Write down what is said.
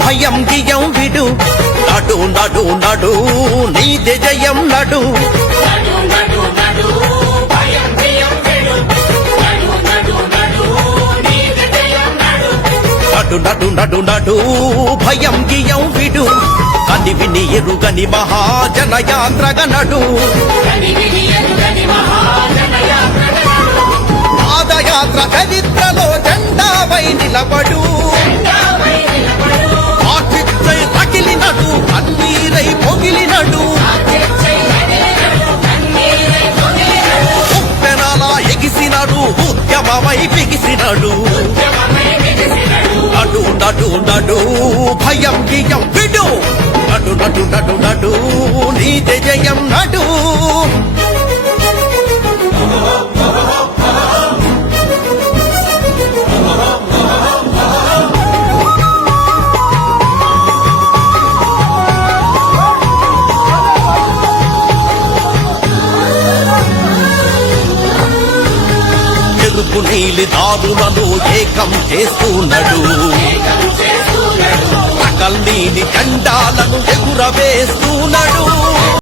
భయం గియం విడు నడు నడు నడు నీదే జయం నడు నడు నడు నడు నడు భయం గియం విడు కని విని ఎరుగని మహాజనయాత్రగ నడు పాదయాత్ర చరిత్రలో జెండాపై నిలబడు ఆచిత్తై తగిలినడు కన్నీరై పొగిలినడు ఉప్పెనలా ఎగిసినడు ఉద్యమమై బిగిసినడు నడు నడు నడు భయం గియం విడు నడు నడు నడు నడు నీదే జయం నడు ఎరుపు నీలి దారులను ఏకం చేస్తున్నాడు సకల్నీని ఖండాలను ఎగురవేస్తున్నాడు